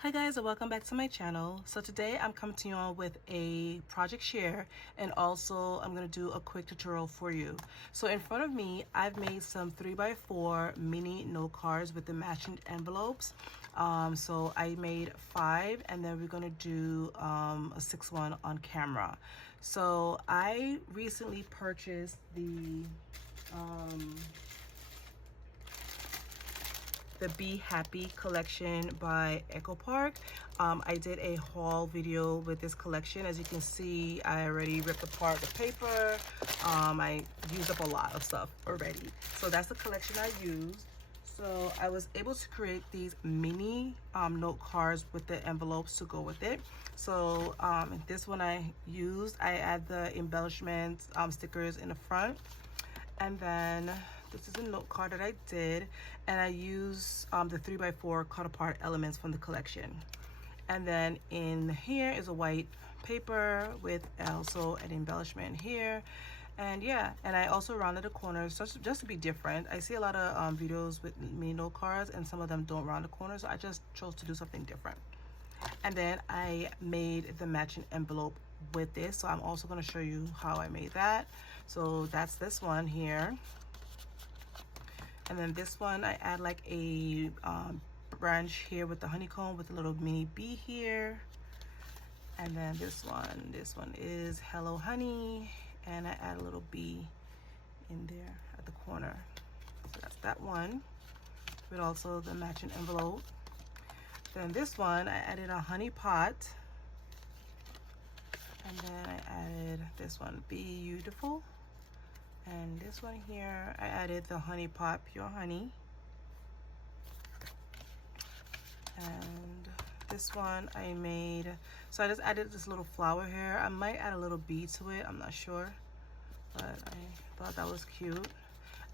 Hi guys, and welcome back to my channel. So today I'm coming to you all with a project share, and also I'm going to do a quick tutorial for you. So in front of me I've made some 3x4 mini note cards with the matching envelopes. So I made 5, and then we're going to do a 6th one on camera. So I recently purchased the Be Happy collection by Echo Park. I did a haul video with this collection. As you can see, I already ripped apart the paper. I used up a lot of stuff already. So that's the collection I used. So I was able to create these mini note cards with the envelopes to go with it. So this one I add the embellishments stickers in the front. And then this is a note card that I did, and I use the 3x4 cut apart elements from the collection. And then in here is a white paper with also an embellishment here. And yeah, and I also rounded the corners just to be different. I see a lot of videos with mini note cards, and some of them don't round the corners, so I just chose to do something different. And then I made the matching envelope with this, so I'm also going to show you how I made that. So that's this one here, and then this one I add like a branch here with the honeycomb with a little mini bee here. And then this one is Hello Honey, and I add a little bee in there at the corner. So that's that one, with also the matching envelope. Then this one I added a honey pot, and then I added this one, Be Beautiful. And this one here I added the honey pot, pure honey. And this one I made, so I just added this little flower here. I might add a little bee to it, I'm not sure, but I thought that was cute.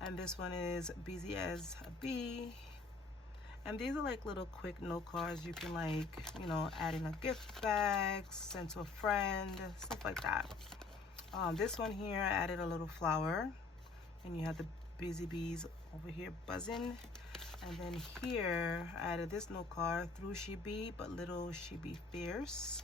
And this one is Busy as a Bee. And these are like little quick note cards you can, like, you know, add in a gift bag, send to a friend, stuff like that. This one here I added a little flower, and you have the busy bees over here buzzing. And then here I added this note card, Through She Be, but Little She Be Fierce.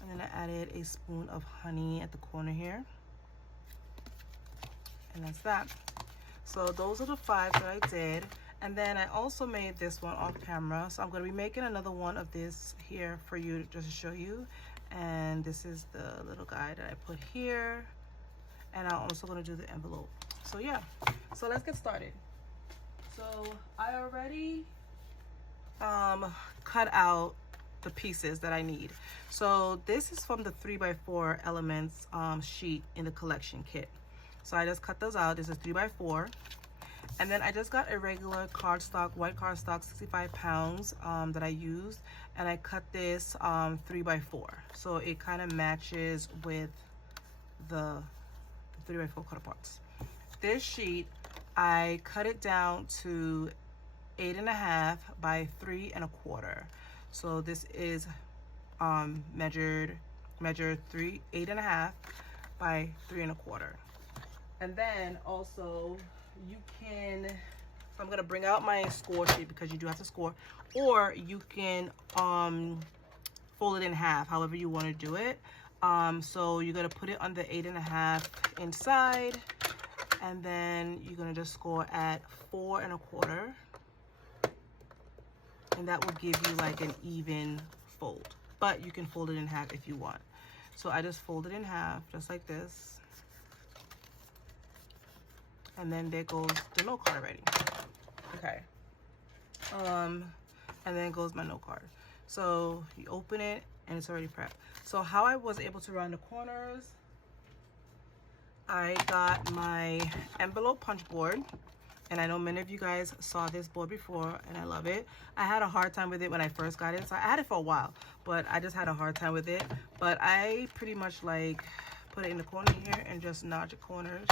And then I added a spoon of honey at the corner here. And that's that. So those are the 5 that I did. And then I also made this one off camera. So I'm going to be making another one of this here for you, just to show you. And this is the little guy that I put here. And I'm also going to do the envelope. So yeah, so let's get started. So I already cut out the pieces that I need. So this is from the 3x4 elements sheet in the collection kit. So I just cut those out. This is 3x4. And then I just got a regular cardstock, white cardstock, 65 pounds that I used. And I cut this 3x4. So it kind of matches with the 3x4 cut aparts. This sheet, I cut it down to 8.5 by 3.25. So this is measured 8.5 by 3.25. And then also you can, so I'm gonna bring out my score sheet because you do have to score, or you can fold it in half, however you want to do it. So you're gonna put it on the 8.5 inside, and then you're gonna just score at 4.25, and that will give you like an even fold, but you can fold it in half if you want. So I just fold it in half just like this. And then there goes the note card already. Okay. And then goes my note card. So you open it and it's already prepped. So how I was able to round the corners, I got my envelope punch board. And I know many of you guys saw this board before, and I love it. I had a hard time with it when I first got it. So I had it for a while, but I just had a hard time with it. But I pretty much like put it in the corner here and just notch the corners.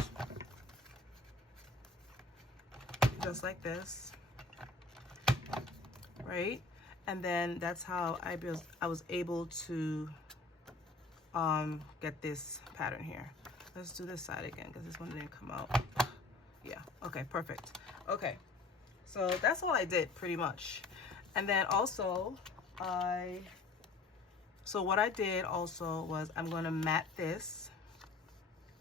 Just like this, right? And then that's how I was able to get this pattern here. Let's do this side again because this one didn't come out. Yeah, okay, perfect. Okay, so that's all I did pretty much. And then also So what I did also was I'm going to mat this.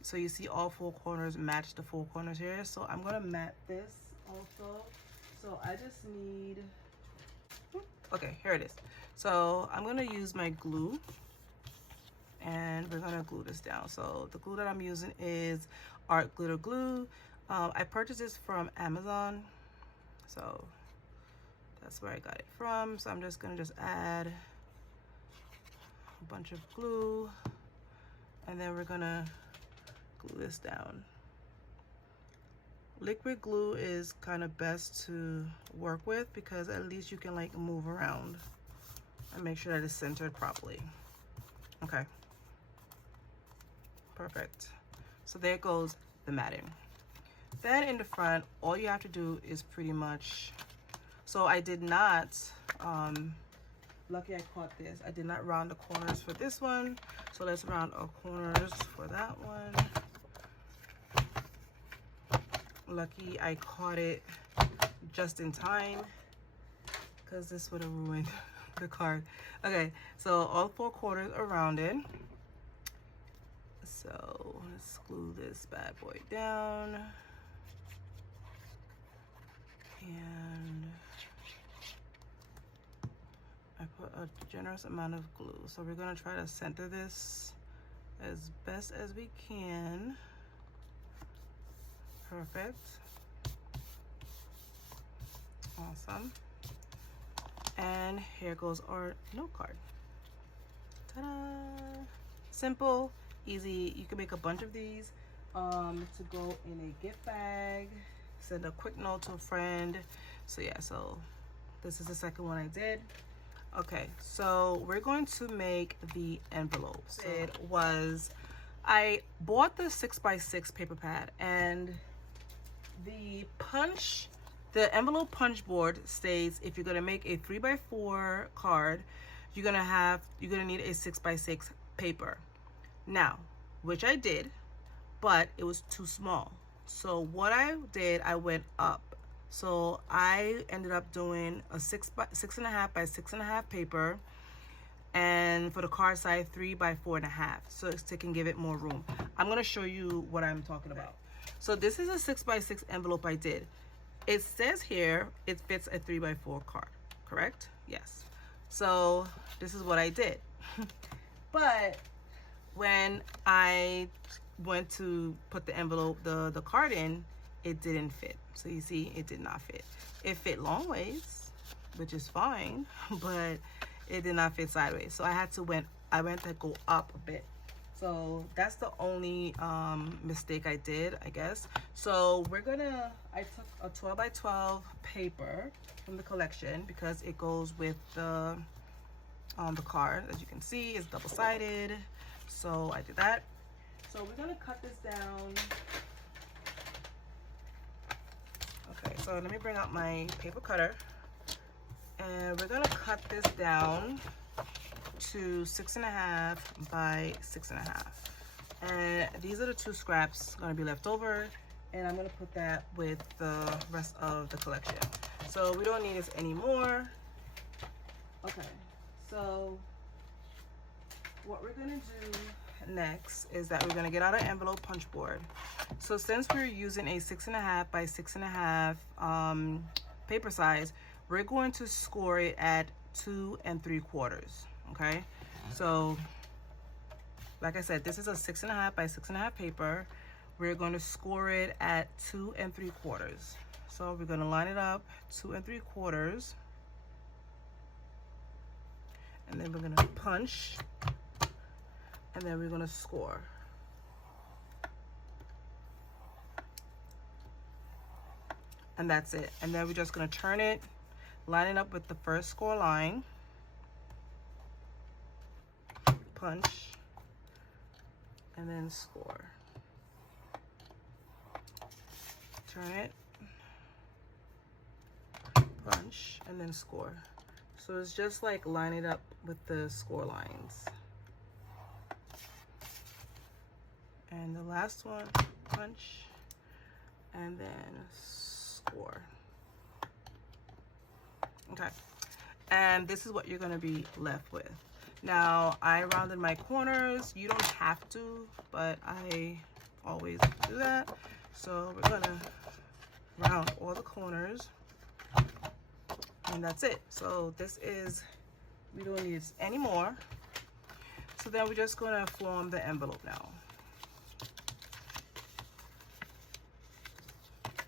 So you see all four corners match the four corners here. So I'm going to mat this also. So I just need, okay, here it is. So I'm going to use my glue and we're going to glue this down. So the glue that I'm using is Art Glitter Glue. I purchased this from Amazon. So that's where I got it from. So I'm just going to add a bunch of glue and then we're gonna glue this down. Liquid glue is kind of best to work with because at least you can like move around and make sure that it's centered properly. Okay, perfect. So there goes the matting. Then in the front, all you have to do is pretty much, so I did not lucky I caught this. I did not round the corners for this one. So let's round our corners for that one. Lucky I caught it just in time because this would have ruined the card. Okay, so all four corners are rounded. So let's glue this bad boy down. And I put a generous amount of glue. So we're gonna try to center this as best as we can. Perfect. Awesome. And here goes our note card. Ta-da! Simple, easy. You can make a bunch of these to go in a gift bag, send a quick note to a friend. So yeah, so this is the second one I did. Okay, so we're going to make the envelopes. It was, I bought the 6x6 paper pad and the envelope punch board states if you're gonna make a 3x4 card, you're gonna need a 6x6 paper. Now, which I did, but it was too small. So what I did, I went up. So I ended up doing a 6.5 by 6.5 paper, and for the card size 3 by 4.5, so it can give it more room. I'm gonna show you what I'm talking about. So this is a 6x6 envelope I did. It says here it fits a 3x4 card, correct? Yes. So this is what I did. But when I went to put the envelope, the card in, it didn't fit. So you see, it did not fit. It fit long ways, which is fine, but it did not fit sideways. So I went to go up a bit. So that's the only mistake I did, I guess. So I took a 12 by 12 paper from the collection because it goes with the card. As you can see, it's double-sided. So I did that. So we're gonna cut this down. Okay, so let me bring out my paper cutter. And we're gonna cut this down to 6.5 by 6.5. And these are the two scraps gonna be left over. And I'm gonna put that with the rest of the collection. So we don't need this anymore. Okay, so what we're gonna do next is that we're gonna get out our envelope punch board. So since we're using a 6.5 by 6.5 paper size, we're going to score it at 2 3/4. Okay, so like I said, this is a 6.5 by 6.5 paper. We're going to score it at 2 3/4. So we're going to line it up 2 3/4, and then we're going to punch, and then we're going to score. And that's it. And then we're just going to turn it, line it up with the first score line, punch, and then score. Turn it, punch, and then score. So it's just like line it up with the score lines. And the last one, punch, and then score. Okay, And this is what you're gonna be left with. Now, I rounded my corners. You don't have to, but I always do that. So we're gonna round all the corners, and that's it. So this is, we don't need any more. So then we're just gonna form the envelope now.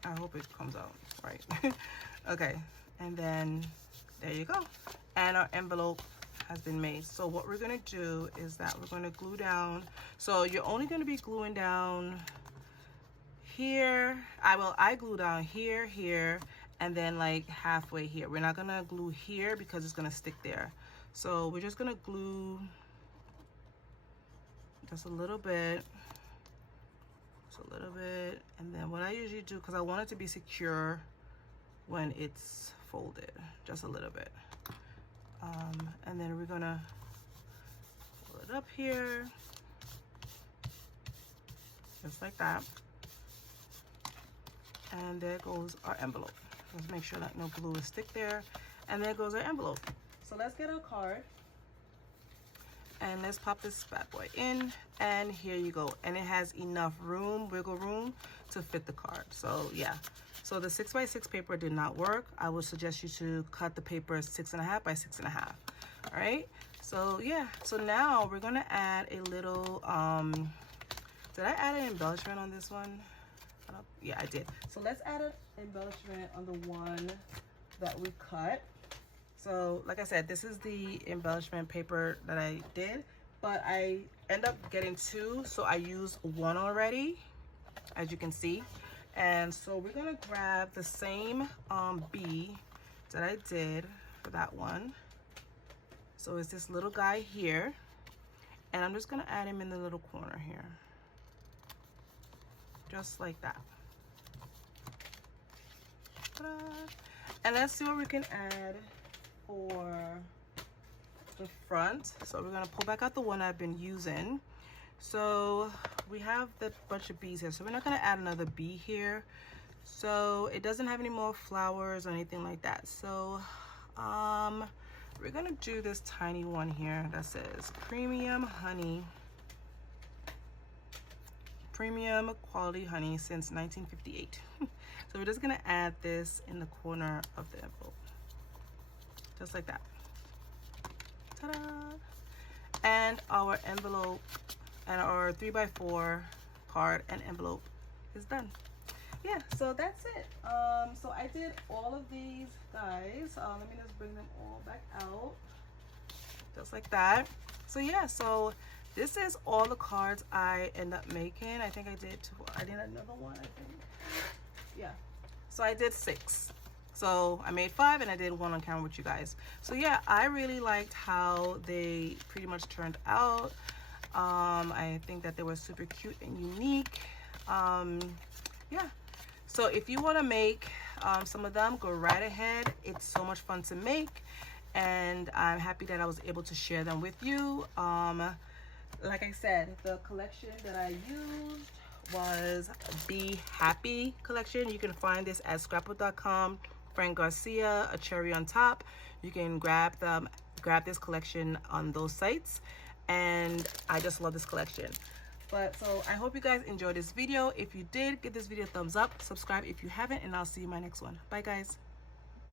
I hope it comes out right. Okay, and then there you go. And our envelope has been made. So what we're gonna do is that we're gonna glue down. So you're only gonna be gluing down here. I glue down here, here, and then like halfway here. We're not gonna glue here because it's gonna stick there. So we're just gonna glue just a little bit, and then what I usually do, because I want it to be secure when it's folded, just a little bit. And then we're gonna pull it up here, just like that. And there goes our envelope. Let's make sure that no glue is stick there. And there goes our envelope. So let's get our card. And let's pop this bad boy in, and here you go. And it has enough room, wiggle room, to fit the card. So yeah, so the 6x6 paper did not work. I would suggest you to cut the paper 6.5 by 6.5. All right, so yeah, so now we're gonna add a little, did I add an embellishment on this one? Yeah, I did. So let's add an embellishment on the one that we cut. So like I said, this is the embellishment paper that I did, but I end up getting two, so I used one already, as you can see. And so we're gonna grab the same bee that I did for that one. So it's this little guy here, and I'm just gonna add him in the little corner here, just like that. Ta-da. And let's see what we can add for the front. So we're gonna pull back out the one I've been using. So we have the bunch of bees here, so we're not gonna add another bee here. So it doesn't have any more flowers or anything like that. So we're gonna do this tiny one here that says premium honey, premium quality honey since 1958. So we're just gonna add this in the corner of the envelope, just like that. Ta-da! And our envelope and our 3x4 card and envelope is done. Yeah, so that's it. So I did all of these guys. Let me just bring them all back out, just like that. So yeah, so this is all the cards I end up making. I think I did another one, I think. Yeah, so I did 6. So I made 5 and I did 1 on camera with you guys. So yeah, I really liked how they pretty much turned out. I think that they were super cute and unique. Yeah, so if you want to make some of them, go right ahead. It's so much fun to make, and I'm happy that I was able to share them with you. Like I said, the collection that I used was Be Happy collection. You can find this at scrapbook.com. Frank Garcia, A Cherry on Top. You can grab this collection on those sites, and I just love this collection. But so I hope you guys enjoyed this video. If you did, give this video a thumbs up, subscribe if you haven't, and I'll see you in my next one. Bye guys.